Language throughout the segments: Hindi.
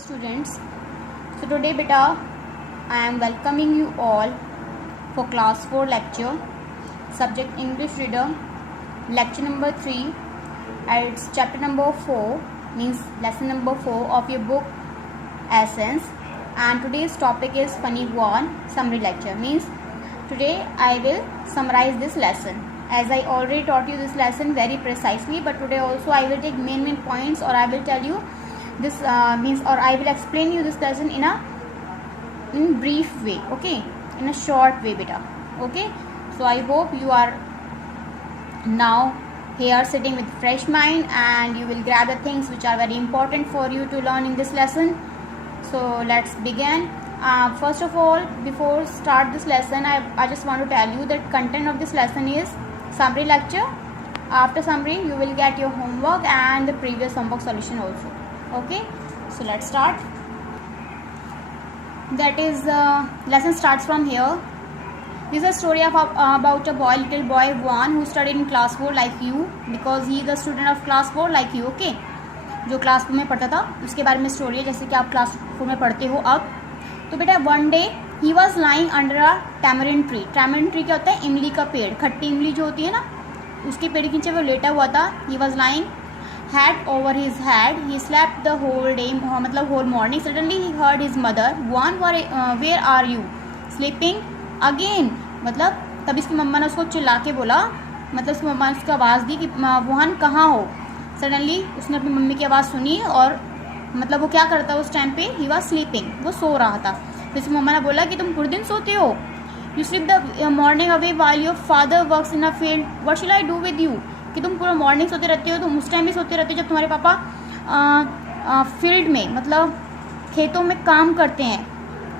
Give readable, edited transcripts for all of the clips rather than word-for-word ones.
students. So today beta I am welcoming you all for class 4 lecture, subject English reader, lecture number 3, and it's chapter number 4, means lesson number 4 of your book Essence. And today's topic is funny one summary lecture, means today I will summarize this lesson. As I already taught you this lesson very precisely, but today also I will take main points, or I will tell you this or I will explain you this lesson in brief way, okay, in a short way beta, okay. So I hope you are now here sitting with fresh mind and you will grab the things which are very important for you to learn in this lesson. So let's begin. First of all, before start this lesson, I just want to tell you that content of this lesson is summary lecture. After summary you will get your homework and the previous homework solution also, okay. So let's start. That is lesson starts from here. This is a story of about a boy, little boy Juan, who studied in class 4 like you, because he is a student of class 4 like you, okay. जो क्लास 4 में पढ़ता था उसके बारे में स्टोरी है, जैसे कि आप क्लास 4 में पढ़ते हो अब. तो बेटा one day he was lying under a tamarind tree. Tamarind tree क्या होता है? इमली का पेड़, खट्टी इमली जो होती है ना, उसके पेड़ के नीचे वो लेटा हुआ था. He was lying head over his head. He slept the whole day, मतलब whole morning. Suddenly he heard his mother, Juan where are you? Sleeping again. मतलब तब इसकी मम्मा ने उसको चिल्ला के बोला, मतलब उसकी मम्मा ने उसको आवाज़ दी कि वहान कहाँ हो. सडनली उसने अपनी मम्मी की आवाज़ सुनी और मतलब वो क्या करता है उस टाइम पे? ही वॉज स्लीपिंग, वो सो रहा था. तो इसकी मम्मा ने बोला कि तुम पूरे दिन सोते हो. You sleep the morning away while your father works in a field, what shell I do with you? कि तुम पूरा मॉर्निंग सोते रहते हो, तुम उस टाइम भी सोते रहते हो जब तुम्हारे पापा फील्ड में, मतलब खेतों में काम करते हैं.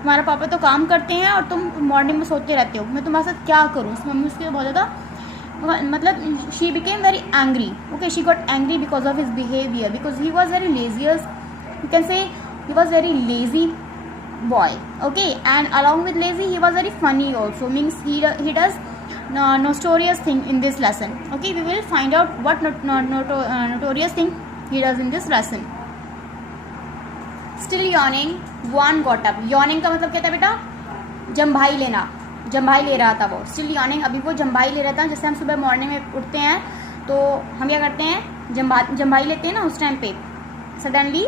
तुम्हारे पापा तो काम करते हैं और तुम मॉर्निंग में सोते रहते हो, मैं तुम्हारे साथ क्या करूँ? उस मम्मी उसके बहुत ज़्यादा, मतलब she became very angry. Okay, she got angry because of his behaviour, because he was very lazy. You can say he was very lazy boy, okay, and along with lazy he was very funny also, means he does notorious thing in this lesson, okay. We will find out what notorious thing he does in this lesson. Still yawning, one got up. yawning का मतलब क्या था बेटा? जम्भाई लेना, जम्भाई ले रहा था वो. Still yawning, अभी वो जम्भाई ले रहा था. जैसे हम सुबह मॉर्निंग में उठते हैं तो हम क्या करते हैं? जम्भाई लेते हैं ना उस टाइम पे. Suddenly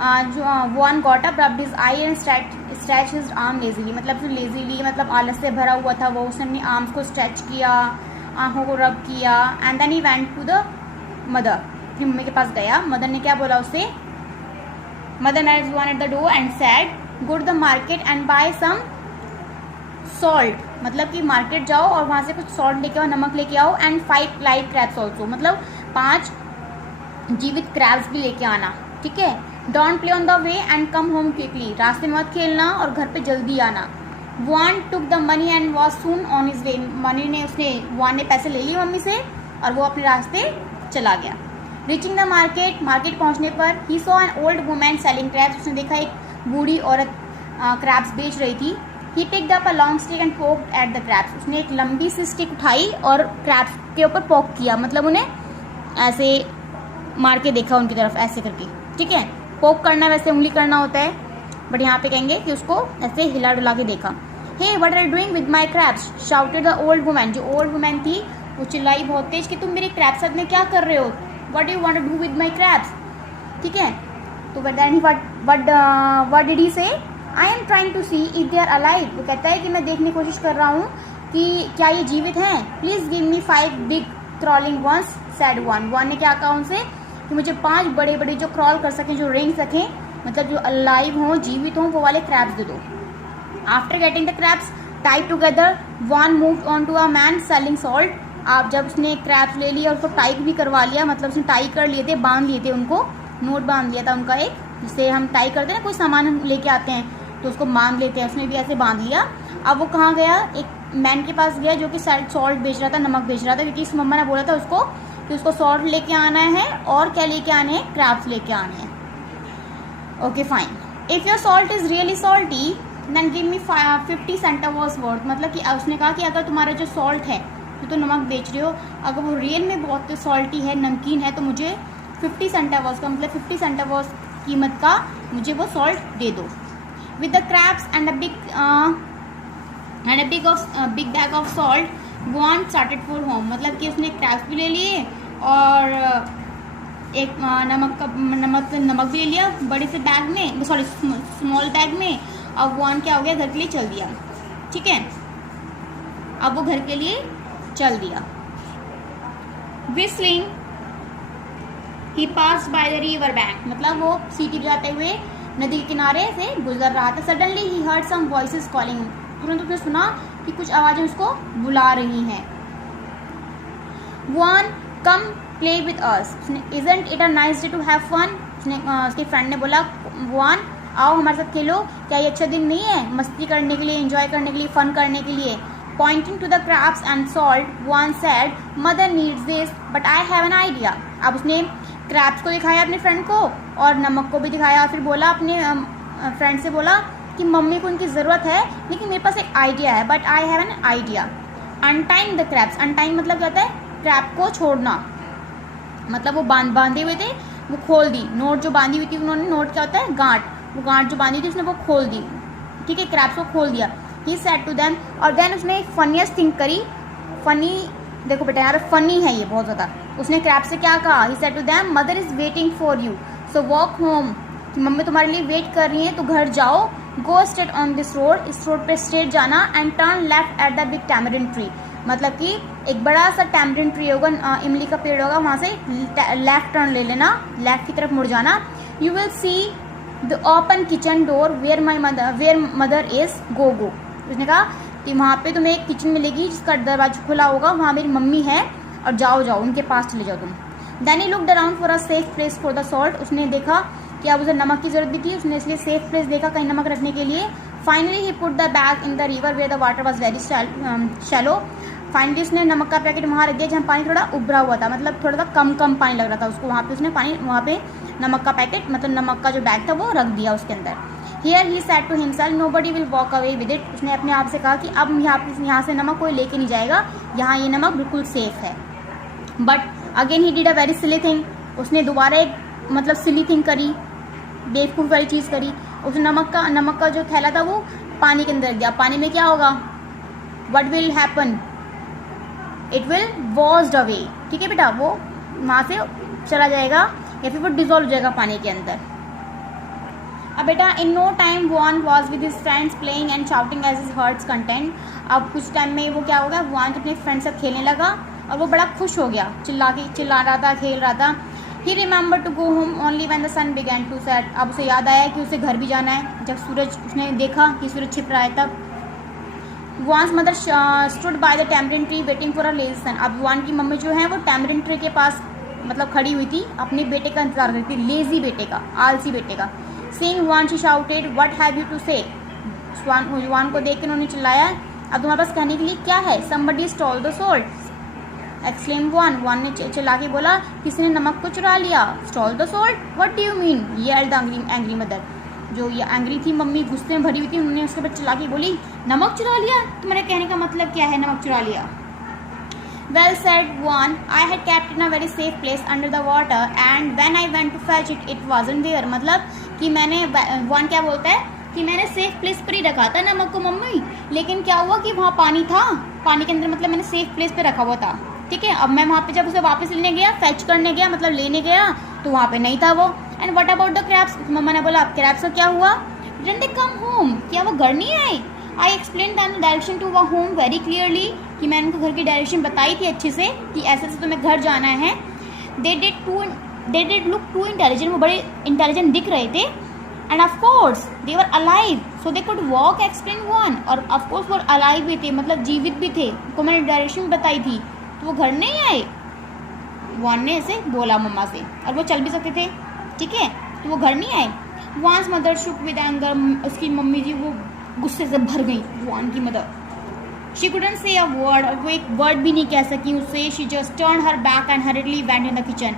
one got up, rubbed his I and stretch his arm lazily. मतलब जो लेजीली मतलब आलस से भरा हुआ था वो, उसने अपनी आर्म्स को स्ट्रेच किया, आंखों को रब किया. And then he went to the mother. अपनी मम्मी के पास गया. मदर ने क्या बोला उससे? Mother met Juan at the door and said, go to the market and buy some salt. मतलब कि मार्केट जाओ और वहाँ से कुछ सॉल्ट लेके आओ, नमक लेके आओ. एंड 5 लाइव क्रैब्स ऑल्सो, मतलब 5 जीवित क्रैब्स भी लेके आना, ठीक है. Don't play on the way and come home quickly. रास्ते में मत खेलना और घर पे जल्दी आना. One took the money and was soon on his way. One ने पैसे ले लिए मम्मी से और वो अपने रास्ते चला गया. रीचिंग द मार्केट, मार्केट पहुंचने पर he saw an old woman selling crabs. उसने देखा एक बूढ़ी औरत क्रैब्स बेच रही थी. He picked up a long stick and poked at the crabs. उसने एक लंबी सी स्टिक उठाई और क्रैब्स के ऊपर पोक किया, मतलब उन्हें ऐसे मार के देखा उनकी तरफ ऐसे करके, ठीक है. पोक करना वैसे उंगली करना होता है, बट यहाँ पे कहेंगे कि उसको ऐसे हिला डुला के देखा. Hey what are you doing with my crabs? Shouted the old woman. जो ओल्ड वुमन थी वो चिल्लाई बहुत तेज कि तुम मेरे क्रैब्स साथ में क्या कर रहे हो? What do you want to do with my crabs? ठीक है. तो what did he say? I am trying to see if they are alive. वो कहता है कि मैं देखने की कोशिश कर रहा हूँ कि क्या ये जीवित हैं. Please give me 5 big crawling ones, said Juan. Juan ने क्या कहा उनसे कि मुझे 5 बड़े बड़े जो क्रॉल कर सकें, जो रेंग सकें, मतलब जो अलाइव हों, जीवित हों, वो वाले क्रैब्स दे दो. After getting the crabs tied together, Juan move on to a man selling salt. आप जब उसने क्रैब्स ले लिया, उसको टाई भी करवा लिया, मतलब उसने टाई कर लिए थे, बांध लिए थे उनको, नोट बांध लिया था उनका एक, जिससे हम टाई करते हैं ना, कोई सामान हम लेके आते हैं तो उसको बांध लेते हैं, उसने भी ऐसे बांध लिया. अब वो कहाँ गया? एक मैन के पास गया जो कि सॉल्ट बेच रहा था, नमक बेच रहा था, क्योंकि इस मम्मा ने बोला था उसको कि उसको सॉल्ट लेके आना है और क्या लेके आने हैं? क्रैब्स लेके आने हैं. Okay fine. If your salt is really salty then give me 50 centavos worth. मतलब कि उसने कहा कि अगर तुम्हारा जो सॉल्ट है, तो नमक बेच रहे हो, अगर वो रियल में बहुत सॉल्टी है, नमकीन है, तो मुझे 50 सेंटावर्स का, मतलब 50 सेंटावर्स कीमत का मुझे वो सॉल्ट दे दो। With the crabs and a big bag of salt Juan started for home. मतलब कि उसने क्रैब्स भी ले लिए और एक नमक भी ले लिया बड़े से बैग में, सॉरी स्मॉल बैग में। अब वॉन क्या हो गया, घर के लिए चल दिया। ठीक है, अब वो घर के लिए चल दिया। Whistling he pass by the river bank. मतलब वो सीटी बजाते हुए नदी के किनारे से गुजर रहा था। Suddenly he heard some voices calling. तुरंत उसने सुना कि कुछ आवाजें उसको बुला रही हैं। Juan come play with us. Isn't it a nice day to have fun. उसके फ्रेंड ने बोला, वन आओ हमारे साथ खेलो, क्या ये अच्छा दिन नहीं है मस्ती करने के लिए, एंजॉय करने के लिए, फन करने के लिए। Pointing to the crabs and salt Juan said, mother needs this but I have an idea. अब उसने क्रैब्स को दिखाया अपने फ्रेंड को और नमक को भी दिखाया। फिर बोला अपने फ्रेंड से बोला कि मम्मी को उनकी ज़रूरत है लेकिन मेरे पास एक आइडिया है, but I have an idea. Untying the crabs. Untying मतलब क्या होता है, क्रैब को छोड़ना। मतलब वो बांधे हुए थे, वो खोल दी। नोट जो बांधी हुई थी उन्होंने, नोट क्या होता है, गांठ, वो गांठ जो बांधी थी उसने वो खोल दी। ठीक है, क्रैब्स को खोल दिया। ही सेड टू देम, और देन उसने फनीएस्ट थिंग करी। फनी, देखो बेटा यहाँ पे फनी है ये बहुत ज़्यादा। उसने क्रैब से क्या कहा, he said to them, mother is waiting for you so walk home. Mummy तुम्हारे लिए वेट कर रही है तो घर जाओ। Go straight on this road, इस रोड पे स्ट्रेट जाना। And turn left at the big tamarind tree. मतलब कि एक बड़ा सा टैमरिन ट्री होगा, इमली का पेड़ होगा, वहाँ से लेफ्ट टर्न ले लेना, लेफ्ट की तरफ मुड़ जाना। You will see the open kitchen door where mother is, go go. उसने कहा कि वहाँ पे तुम्हें एक किचन मिलेगी जिसका दरवाजा खुला होगा, वहाँ मेरी मम्मी है और जाओ जाओ उनके पास चले जाओ तुम। Then he looked around for a safe place for the salt. उसने देखा कि अब उसे नमक की जरूरत भी थी, उसने इसलिए सेफ प्लेस देखा कहीं नमक रखने के लिए। Finally he put the bag in the river where the water was very shallow. Finally उसने नमक का पैकेट वहाँ रख दिया जहाँ पानी थोड़ा उभरा हुआ था, मतलब थोड़ा सा कम पानी लग रहा था उसको। वहाँ पे उसने पानी, वहाँ पे नमक का पैकेट, मतलब नमक का जो बैग था वो रख दिया उसके अंदर। Here he said to himself, nobody will walk away with it. उसने अपने आप से कहा कि अब यहाँ से नमक कोई लेके नहीं जाएगा, यहाँ ये नमक बिल्कुल सेफ है। But again he did a very silly thing. उसने दोबारा एक मतलब सिली थिंग करी, बेवकूफ़ वाली चीज़ करी। उस नमक का जो थैला था वो पानी के अंदर दिया। पानी में क्या होगा, what will happen, it will washed away. ठीक है बेटा, वो वहाँ से चला जाएगा या फिर वो डिजोल्व हो जाएगा पानी के अंदर। अब बेटा in no time Juan was with his friends playing and shouting as his heart's content. अब कुछ टाइम में वो क्या होगा, वॉन अपने फ्रेंड्स से खेलने लगा और वो बड़ा खुश हो गया, चिल्ला रहा था, खेल रहा था। He remember to go home only when the sun began to set. अब उसे याद आया कि उसे घर भी जाना है जब सूरज, उसने देखा कि सूरज छिप रहा है तब। Juan's mother stood by the tamarind tree waiting for a lazy son. अब वॉन की मम्मी जो है वो टैमरिन ट्री के पास मतलब खड़ी हुई थी, अपने बेटे का इंतजार करती थी, लेजी बेटे का, आलसी बेटे का। Seeing Juan she shouted, what have you to say. Juan को देख के उन्होंने चिल्लाया, अब तुम्हारे पास कहने के लिए क्या है। Somebody stole the salt, exclaim Juan ने चिल्ला के बोला, किसी ने नमक को चुरा लिया। Stole the salt, what do you mean, yelled the angry mother. जो ये एंग्री थी मम्मी, गुस्से में भरी हुई थी, उन्होंने उसके बाद चिल्ला के बोली, नमक चुरा लिया, तुम्हारे कहने का मतलब क्या है नमक चुरा लिया। Well said Juan, I had kept in a very safe place under the water and when I went to fetch it, it wasn't there. मतलब कि मैंने, वॉन क्या बोलता है कि मैंने सेफ प्लेस पर ही रखा था नमक को मम्मी, लेकिन क्या हुआ कि वहाँ पानी था, पानी के अंदर, मतलब मैंने सेफ प्लेस पे रखा हुआ था। ठीक है, अब मैं वहाँ पे जब उसे वापस लेने गया, फेच करने गया, मतलब लेने गया, तो वहाँ पे नहीं था वो। And what about the crabs, mama ने बोला क्रैब्स का क्या हुआ। डिडंट दे कम होम, क्या वो घर नहीं आए। I explain them the direction to home very clearly, कि मैंने उनको घर की डायरेक्शन बताई थी अच्छे से कि ऐसे ऐसे तुम्हें घर जाना है। They did look too intelligent, वो बड़े इंटेलिजेंट दिख रहे थे। And of course they were alive so they could walk, explain Juan. और ऑफ कोर्स वो अलाइव भी थे, मतलब जीवित भी थे, उनको मैंने डायरेक्शन बताई थी, तो वो घर नहीं आए। वॉन ने ऐसे बोला मम्मा से, और वो चल भी सकते थे। ठीक है, तो वो घर नहीं आए। Juan's mother shook with anger, उसकी मम्मी जी वो गुस्से से भर गई, वॉन की मदर। शी कुडंट से अ वर्ड, वो एक वर्ड भी नहीं कह सकी उससे। She just turn her back and हरिडली went in the kitchen.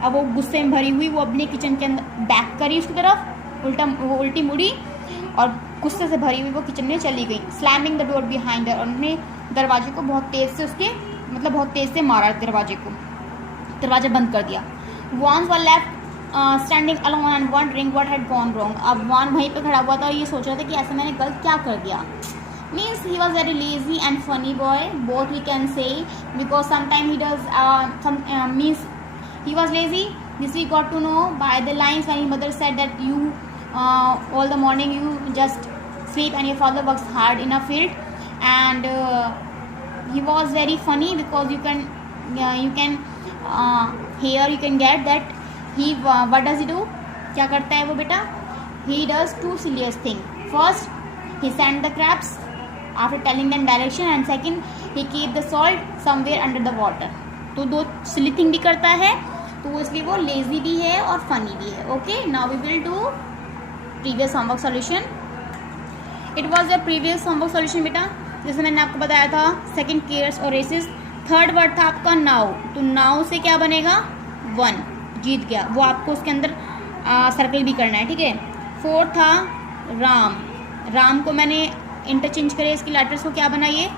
अब वो गुस्से में भरी हुई वो अपने किचन के अंदर बैक करी उसकी तरफ, उल्टी मुड़ी और गुस्से से भरी हुई वो किचन में चली गई। Slamming the door behind her, और उन्होंने दरवाजे को बहुत तेज से उसके, मतलब बहुत तेज से मारा दरवाजे को, दरवाजा बंद कर दिया। Juan's were left standing alone and wondering what had gone wrong. अब वन वहीं पे खड़ा हुआ था और ये सोच रहा था कि ऐसा मैंने गलत क्या कर दिया। Means he was very lazy and funny boy, both we can say, because sometime he does means he was lazy. This we got to know by the lines when his mother said that you all the morning you just sleep and your father works hard in a field. And he was very funny because you can here you can get that he what does he do, क्या करता है वो बेटा, he does two silliest thing. First he sent the crabs after telling them direction, and second he keep the salt somewhere under the water. तो दो सिली थिंग भी करता है, तो इसलिए वो लेजी भी है और फनी भी है। Okay, now we will do previous homework solution. It was your previous homework solution बेटा, जैसे मैंने आपको बताया था सेकंड केयर्स और रेसेस। थर्ड वर्ड था आपका नाउ, तो नाउ से क्या बनेगा, वन, जीत गया, वो आपको उसके अंदर सर्कल भी करना है, ठीक है। फोर्थ था राम, राम को मैंने इंटरचेंज करे इसकी लेटर्स को, क्या बना ये,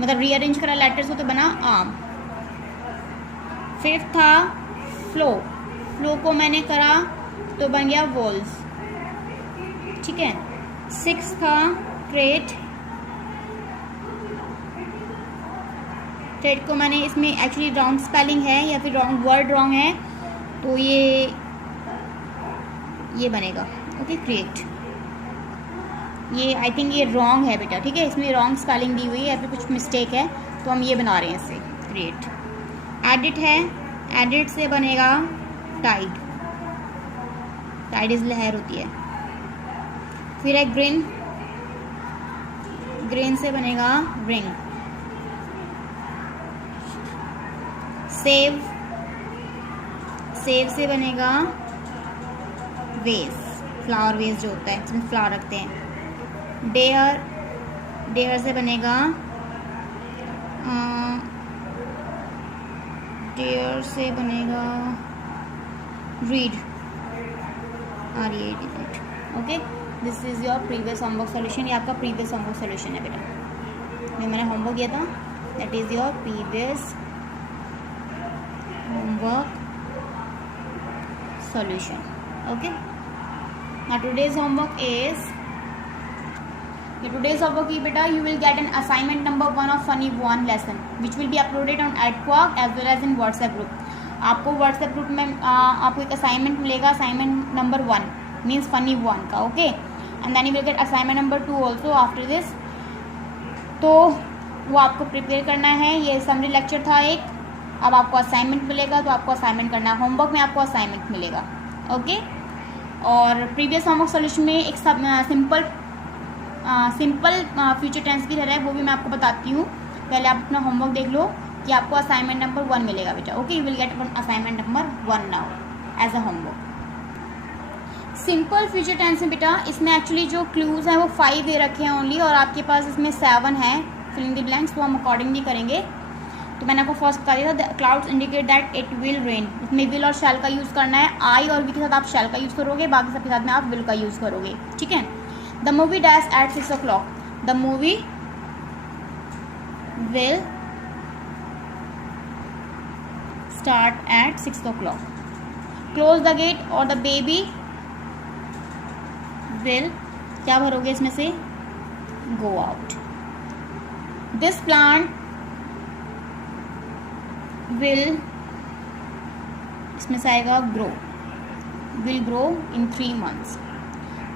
मतलब रीअरेंज करा लेटर्स को, तो बना आम। फिफ्थ था फ्लो, फ्लो को मैंने करा तो बन गया वॉल्स, ठीक है। सिक्स था ट्रेड, ट्रेड को मैंने इसमें एक्चुअली रॉन्ग स्पेलिंग है या फिर रॉन्ग वर्ड रॉन्ग है, तो ये बनेगा, ओके, क्रिएट। ये आई थिंक ये रॉन्ग है बेटा, ठीक है, इसमें रॉन्ग स्पेलिंग दी हुई है या फिर कुछ मिस्टेक है, तो हम ये बना रहे हैं इसे, क्रिएट। एडिट है, एडिट से बनेगा टाइड, टाइड इज लहर होती है। फिर है ग्रीन, ग्रीन से बनेगा रिंग। सेव, सेव से बनेगा वेज, फ्लावर वेज जो होता है जिसमें फ्लावर रखते हैं। डेयर, डेयर से बनेगा डेयर से बनेगा read, READ। Okay, this is your previous homework solution, ये आपका प्रीवियस होमवर्क सॉल्यूशन है बेटा, जो मैंने होमवर्क किया था, that is your previous homework solution. Okay, now today's homework is, today's homework is beta, you will get an assignment number 1 of funny one lesson which will be uploaded on @Quark as well as in WhatsApp group. आपको WhatsApp group में आपको एक असाइनमेंट मिलेगा, असाइनमेंट नंबर 1 मीन्स फनी 1 का, okay, and then you will get assignment number 2 also after this. तो वो आपको प्रिपेयर करना है, ये समरी लेक्चर था एक, अब आपको असाइनमेंट मिलेगा, तो आपको असाइनमेंट करना है, होमवर्क में आपको असाइनमेंट मिलेगा, ओके। और प्रीवियस होमवर्क सॉल्यूशन में एक सिंपल फ्यूचर टेंस की तरह है, वो भी मैं आपको बताती हूँ। पहले आप अपना होमवर्क देख लो कि आपको असाइनमेंट नंबर 1 मिलेगा बेटा, okay, you will get assignment number 1 now as a homework. Simple future tense में बेटा, इसमें एक्चुअली जो क्लूज हैं वो 5 दे रखे हैं ओनली, और आपके पास इसमें 7 हैं फिलिंग द ब्लैंक्स, तो हम अकॉर्डिंगली करेंगे। तो मैंने आपको फर्स्ट बता दिया था, clouds indicate that it will rain, इसमें विल और शैल का यूज़ करना है, आई और वी के साथ आप शैल का यूज़ करोगे, बाकी सबके साथ में आप विल का यूज़ करोगे, ठीक है। The movie dash at 6 o'clock, the movie will start at 6 o'clock। Close the gate और द बेबी विल, क्या भरोगे इसमें से, go out. This plant will, इसमें से आएगा grow, will grow in 3 months।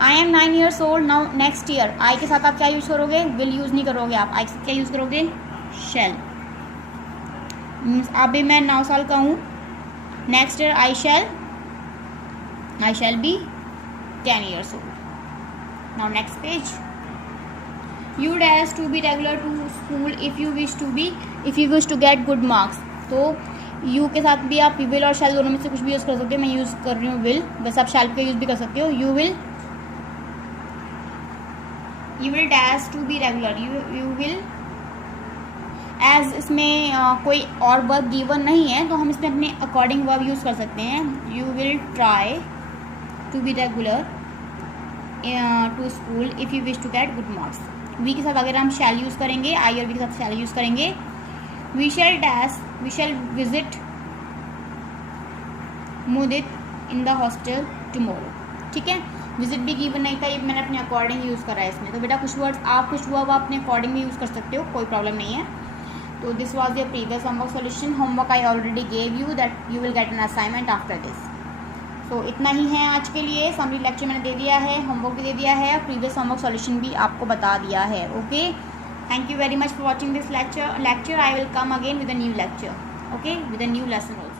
I am 9 years old now next year, I के साथ आप क्या यूज़ करोगे, विल यूज़ नहीं करोगे आप, आई के साथ क्या यूज़ करोगे, शैल। अभी मैं 9 साल का हूँ, next year I shall be 10 years old। Now next page, you dash to be regular to school if you wish to get good marks. तो यू के साथ भी आप विल और शैल दोनों में से कुछ भी यूज़ कर सकते हो, मैं यूज़ कर रही हूँ विल, वैसे आप शैल का यूज़ भी कर सकते हो। You will dash to be regular, you will, as इसमें कोई और वर्ब गिवन नहीं है, तो हम इसमें अपने अकॉर्डिंग वर्ब यूज़ कर सकते हैं। You will try to be regular to school if you wish to get good marks. We के साथ अगर हम शैल यूज़ करेंगे, आई और वी के साथ शैल यूज़ करेंगे। We shall visit Mudit in the hostel tomorrow. ठीक है, विजिट भी गिवन नहीं था, ये मैंने अपने अकॉर्डिंग यूज़ करा है इसमें। तो बेटा कुछ वर्ड्स आप कुछ हुआ हुआ अपने अकॉर्डिंग भी यूज़ कर सकते हो, कोई प्रॉब्लम नहीं है। तो this was your previous homework solution. Homework I already gave you that you will get an assignment after this. तो इतना ही है आज के लिए। समरी लेक्चर मैंने दे दिया है, होमवर्क भी दे दिया है, और प्रीवियस होमवर्क सोल्यूशन भी आपको बता दिया है। Okay, thank you very much for watching this lecture. I will come again with a new lecture, okay, with a new lesson also.